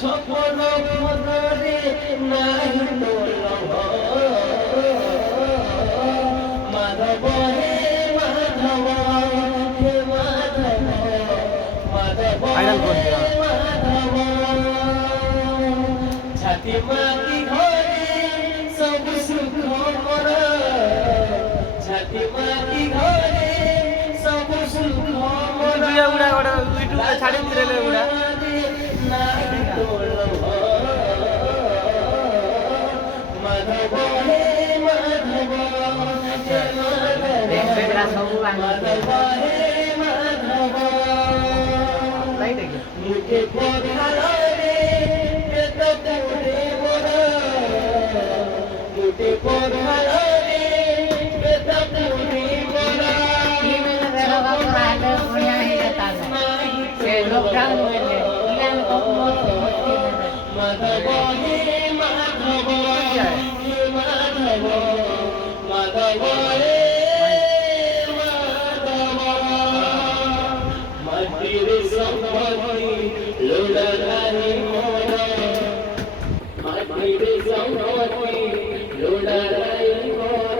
ছপন মনরে নাই তোলব মাধব হে মাধব হে মাধব মাধব হে মাধব ছাতি মাটি ঘরে সব সুখ মর ছাতি মাটি ঘরে সব সুখ মর উড়া উড়া ইউটিউব ছাড়ি দিলে উড়া মাধব হে মাধব মাধব হে মাধব মুখে পড়ালে পেট পুরে মোর মুখে পড়ালে পেট পুরে মোর মাধব হে মাধব হে মাধব মাধব হে মাধব মাটির সম্পত্তি লোড়াই মোর মাটির সম্পত্তি লোড়াই মোর